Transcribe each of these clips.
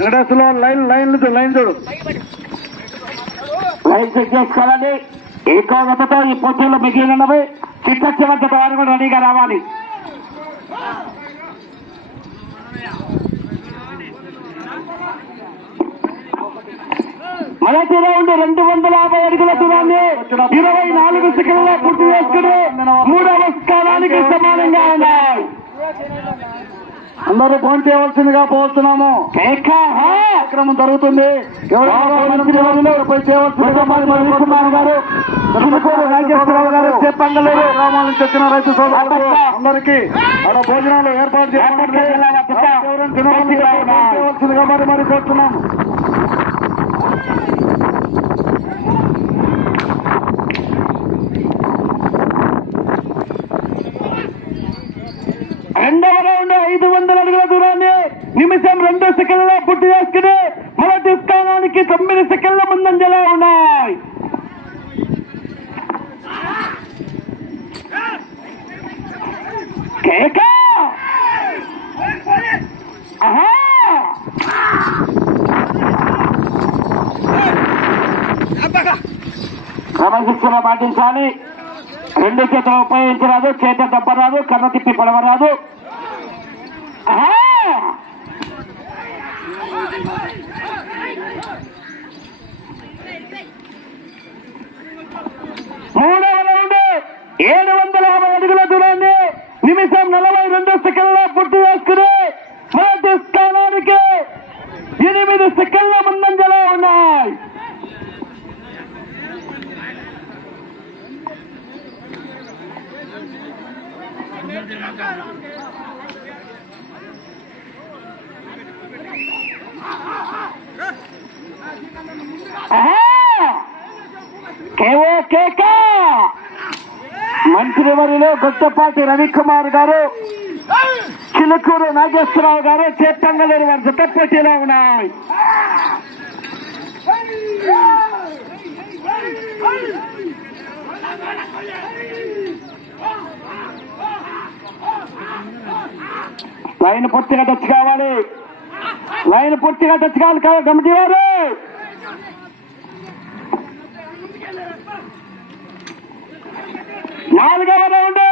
వెంకటేశ్వరలో line line line చూడు. Line check చేసుకోవాలండి. ఏకాగ్రతతో ఈ పోటీలో మిగిలినవి చిట్ట చివరి వారు కూడా రెడీగా రావాలి. మొదటి రౌండ్ రెండు వందల యాభై అడుగుల దూరాన్ని ఇరవై నాలుగు సెకండ్ల పూర్తి చేసుకుని మూడవ స్థానానికి సమానంగా ఉన్నాయి. అందరూ ఫోన్ చేయవలసిందిగా పోతున్నాము! కార్యక్రమం జరుగుతుంది. రైతు అందరికీ అక్కడ భోజనాలు ఏర్పాటు చేయవలసిందిగా మరి మరి కోరుతున్నాము రెండవ రౌండ్ ఐదు వందల అడుగుల దూరాన్ని నిమిషం రెండు సెకండ్లో పూర్తి చేసుకుని మొదటి స్థానానికి తొమ్మిది సెకండ్ల ముందంజలా ఉన్నాయి. కేక! ఆహా! క్రమశిక్షణ పాటించాలి. రెండు చేతులు ఉపయోగించరాదు చేత దెబ్బరాదు కర్ర తిప్పి పడవరాదు. మూడవ రౌండ్ ఏడు వందల యాభై అడుగుల దూరాన్ని నిమిషం నలభై రెండు సెకండ్ల పూర్తి చేసుకుని మొదటి స్థానానికి ఎనిమిది సెకండ్ల ముందు ఉన్నాయి ఆహా! కేవో కేక మంత్రివర్యులు రవికుమార్ గారు చిలుకూరు నాగేశ్వరరావు గారు చేతంగలూరు వారి జత పోటీలో ఉన్నాయి. లైన్ పూర్తిగా టచ్ కావాలి. లైన్ పూర్తిగా టచ్ కావాలి కదా కమిటీ వారు? నాలుగవ రౌండ్.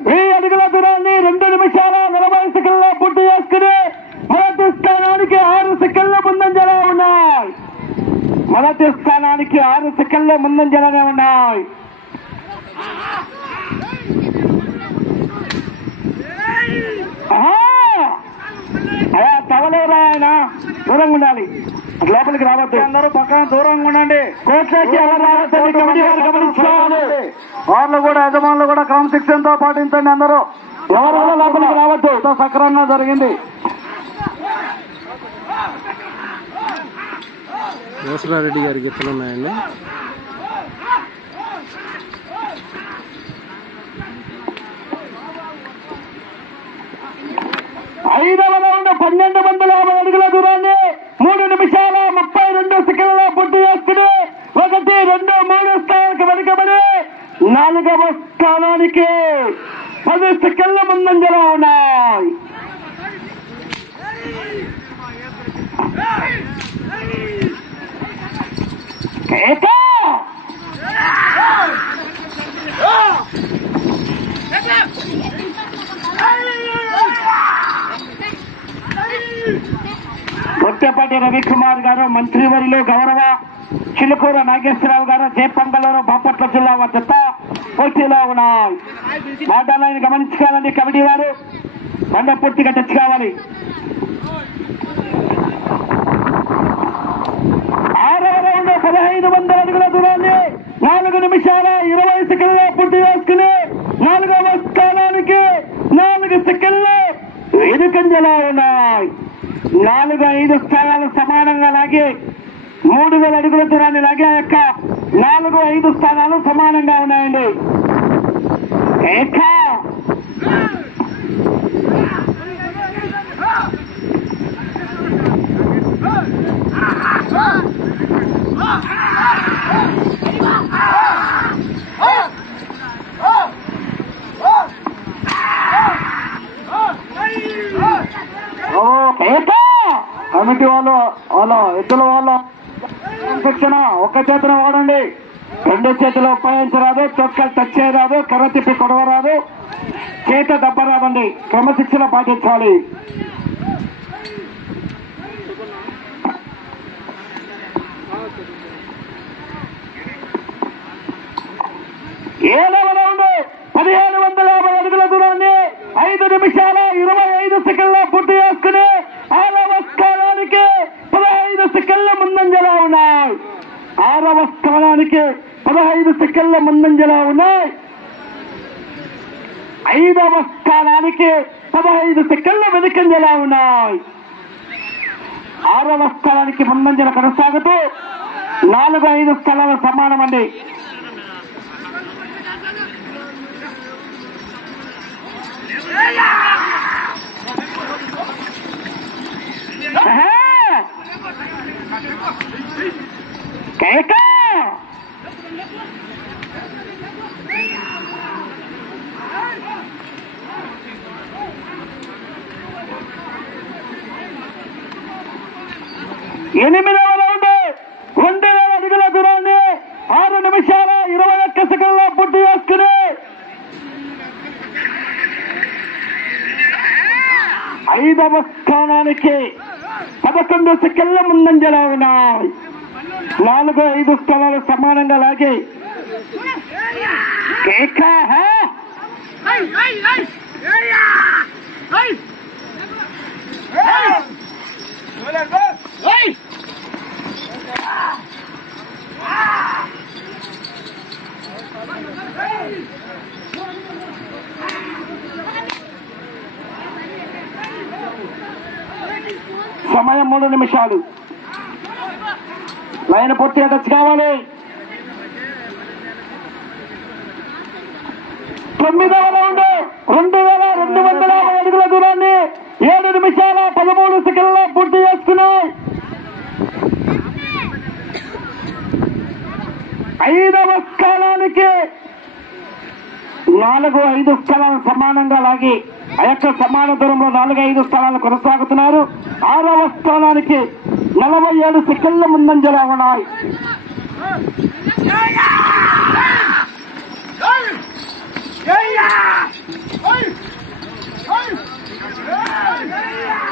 వెయ్యి అడుగుల దూరాన్ని రెండు నిమిషాల నలభై సెకండ్లో పూర్తి చేసుకుని మొదటి స్థానానికి ఆరు సెకండ్ల ముందంజలో ఉన్నాయి. మొదటి స్థానానికి ఆరు సెకండ్ల ముందంజలోనే ఉన్నాయి. ఆహా! అయ్యా తవలేరా ఆయన? దూరంగా ఉండాలి. లోపలికి రావద్దు. అందరూ పక్కన దూరంగా ఉండండి. కోట్లకి ఎవరు రావద్దని కమిటీ వారు గమనించుకోవాలి. వాళ్ళు కూడా యజమానులు కూడా క్రమశిక్షణతో పాటించండి అందరూ. ఎవరు లోపలికి రావద్దు? సక్రమంగా జరిగింది. రెడ్డి గారి గీతలు ఉన్నాయండి. ఐదవ రౌండ్ పన్నెండు వందల యాభై అడుగుల దూరాన్ని మూడు నిమిషాల ముప్పై రెండు సెకండ్ల పూర్తి చేసుకుని ఒకటి రెండు మూడు స్థానానికి వెనుకబడి నాలుగవ స్థానానికి పది సెకండ్ల ముందంజలో ఉన్నాయి కేక! కొత్తపాటి రవికుమార్ గారు మంత్రివర్యులు గౌరవ చిలుకూర నాగేశ్వరరావు గారు జయపంగళూరు బాపట్ల జిల్లా వద్ద పోటీలో ఉన్నాయి. మాటలను గమనించుకోవాలండి కమిటీ వారు బండ పూర్తిగా టచ్ కావాలి ఆరవ రౌండ్ పదహైదు వందల అడుగుల దూరాన్ని నాలుగు నిమిషాల ఇరవై సెకండ్ల పూర్తి చేసుకుని నాలుగవ స్థానానికి నాలుగు సెకండ్లు ఎదుకంజలా ఉన్నాయి. నాలుగు ఐదు స్థానాలు సమానంగా లాగి మూడు వేల అడుగుల దూరాన్ని లాగే యొక్క నాలుగు ఐదు స్థానాలు సమానంగా ఉన్నాయండి Ah! కమిటీ వాళ్ళు వాళ్ళ ఎద్దుల వాళ్ళ శిక్షణ ఒక్క చేతిని వాడండి. రెండు చేతిలో ఉపయోగించరాదు చొక్క టచ్ చేయరాదు కర్ర తిప్పి కొడవరాదు. చేత దెబ్బరాదండి క్రమశిక్షణ పాటించాలి. ఏడవ ఉంది పదిహేను వందల యాభై అడుగుల దూరాన్ని ఐదు నిమిషాల ఇరవై ఐదు సెకండ్ల పూర్తి చేసుకుని ఆరవ స్థానానికి పదహైదు సెకండ్ల ముందంజలా ఉన్నాయి. ఆరవ స్థానానికి పదహైదు సెకండ్ల ముందంజలా ఉన్నాయి. ఐదవ స్థానానికి పదహైదు సెకండ్ల వెనుకంజలా ఉన్నాయి. ఆరవ స్థానానికి ముందంజల కొనసాగుతూ నాలుగు ఐదు స్థలాల సమానం అండి ఆహా! కేక ఎనిమిదవ రౌండ్ రెండు. వేల అడుగుల దూరాన్ని ఆరు నిమిషాల ఇరవై ఒక్క సెకండ్లో పూర్తి చేసుకుని. ఐదవ స్థానానికి పదకొండు సెకండ్ల ముందం ఉన్నాయి. నాలుగు ఐదు స్థానాలు సమానంగా లాగి కేక హే! మూడు లైన్ పూర్తిగా టచ్ కావాలి. తొమ్మిదవ రౌండ్ రెండు వేల రెండు వందల అడుగుల దూరాన్ని ఏడు నిమిషాల పదమూడు సెకండ్లో పూర్తి చేసుకున్నాయి. ఐదవ స్థానానికి నాలుగు ఐదు స్థలాలు సమానంగా లాగి ఆ యొక్క సమాన దూరంలో నాలుగు ఐదు స్థలాలు కొనసాగుతున్నారు ఆరవ స్థానానికి నలభై ఏడు సెకండ్ల ముందంజలా ఉన్నాయి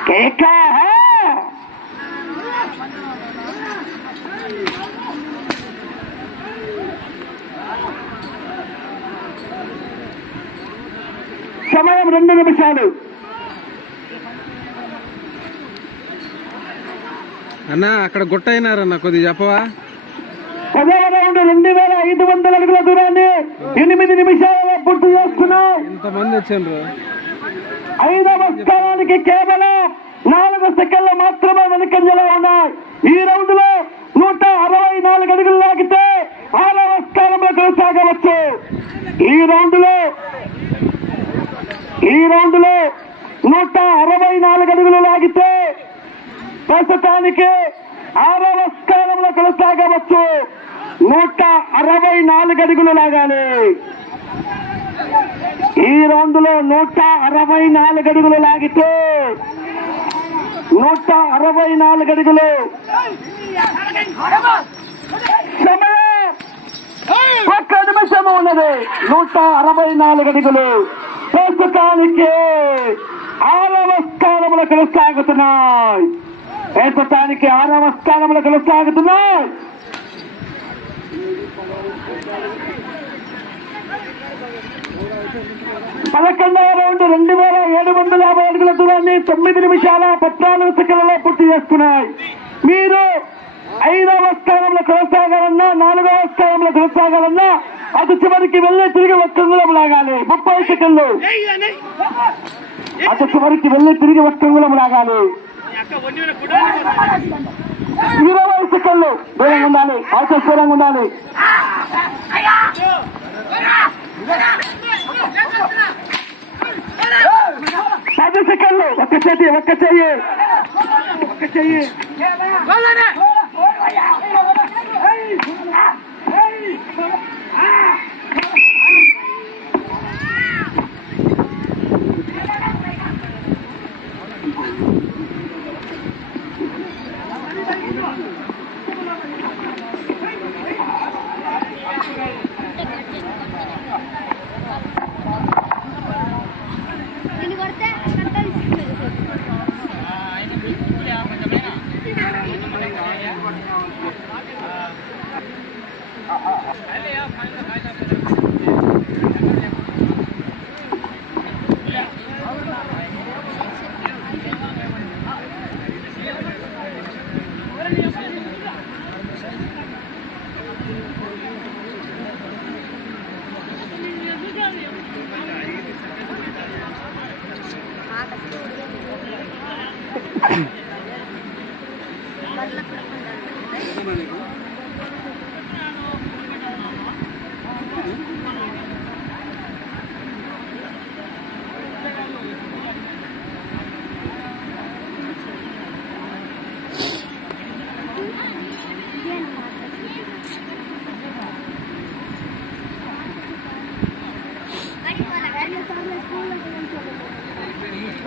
కేక హే! సమయం రెండు నిమిషాలు. అన్న అక్కడ గుట్ట అయినారన్న కొద్దిగా చెప్పవా? పదవ రౌండ్ రెండు వేల ఐదు వందల అడుగుల దూరాన్ని ఎనిమిది నిమిషాలలో పూర్తి చేసుకున్నాం. ఇంతమంది వచ్చిండ్రు. ఐదవ స్థానానికి కేవలం నాలుగు సెకండ్లు మాత్రమే వెనుకంజలో ఉన్నాయి. ఈ రౌండ్లో నూట అరవై నాలుగు అడుగులు లాగితే ఆరవ స్థానంలో కొనసాగవచ్చు. ఈ రౌండ్లో ఈ రౌండ్లో నూట అరవై నాలుగు అడుగులు లాగితే ప్రస్తుతానికి ఆరవ స్థానంలో కొనసాగవచ్చు. నూట అరవై నాలుగు అడుగులు లాగాలి. ఈ రౌండ్లో నూట అరవై నాలుగు అడుగులు లాగితే నూట అరవై నాలుగు అడుగులు. సమయం ఒక్క నిమిషము ఉన్నది. నూట అరవై నాలుగు అడుగులు. ప్రస్తుతానికి ఆరవ స్థానంలో కొనసాగుతున్నాయి. ప్రస్తుతానికి ఆరవ స్థానంలో కొనసాగుతున్నాయి. పదకొండవ రౌండ్ రెండు వేల ఏడు వందల యాభై అడుగుల దూరాన్ని తొమ్మిది నిమిషాల పద్నాలుగు సెకండ్లలో పూర్తి చేసుకున్నాయి మీరు ఐదవ స్థానంలో కొనసాగాలన్నా నాలుగవ స్థానంలో కొనసాగాలన్నా అటు చివరికి వెళ్ళి తిరిగి ఒక్క అంగుళం లాగాలి. ముప్పై సెకండ్లు. అటు చివరికి వెళ్ళి తిరిగి ఒక్క అంగుళం లాగాలి ఇరవై సెకండ్లు. దూరంగా ఉండాలి. అవసరం దూరంగా ఉండాలి. పది సెకండ్లు. ఒక్క చేతి ఒక్క చెయ్యి ఒక్క చెయ్యి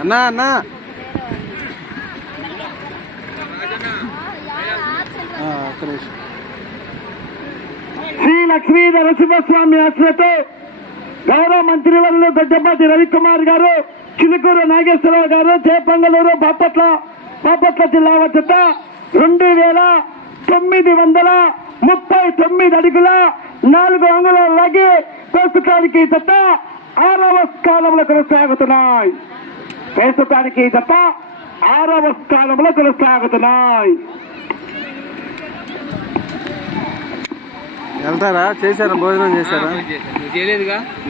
అన్నా అన్నా ఆ, ఒక్క నిమిషం. శ్రీ లక్ష్మీ నరసింహస్వామి ఆశ్రతో గౌరవ మంత్రివర్యులు గడ్డపాటి రవికుమార్ గారు చిలుకూరు నాగేశ్వరరావు గారు చేపంగలూరు బాపట్ల బాపట్ల జిల్లా వచ్చట రెండు వేల తొమ్మిది వందల ముప్పై తొమ్మిది అడుగుల నాలుగు అంగుళాల లాగి ప్రస్తుతానికి జత ఆరవ స్థానంలో కొనసాగుతున్నాయి. ప్రస్తుతానికి జత ఆరవ స్థానంలో కొనసాగుతున్నాయి. వెళ్తారా? చేశారా? భోజనం చేశారా? చేయలేదుగా?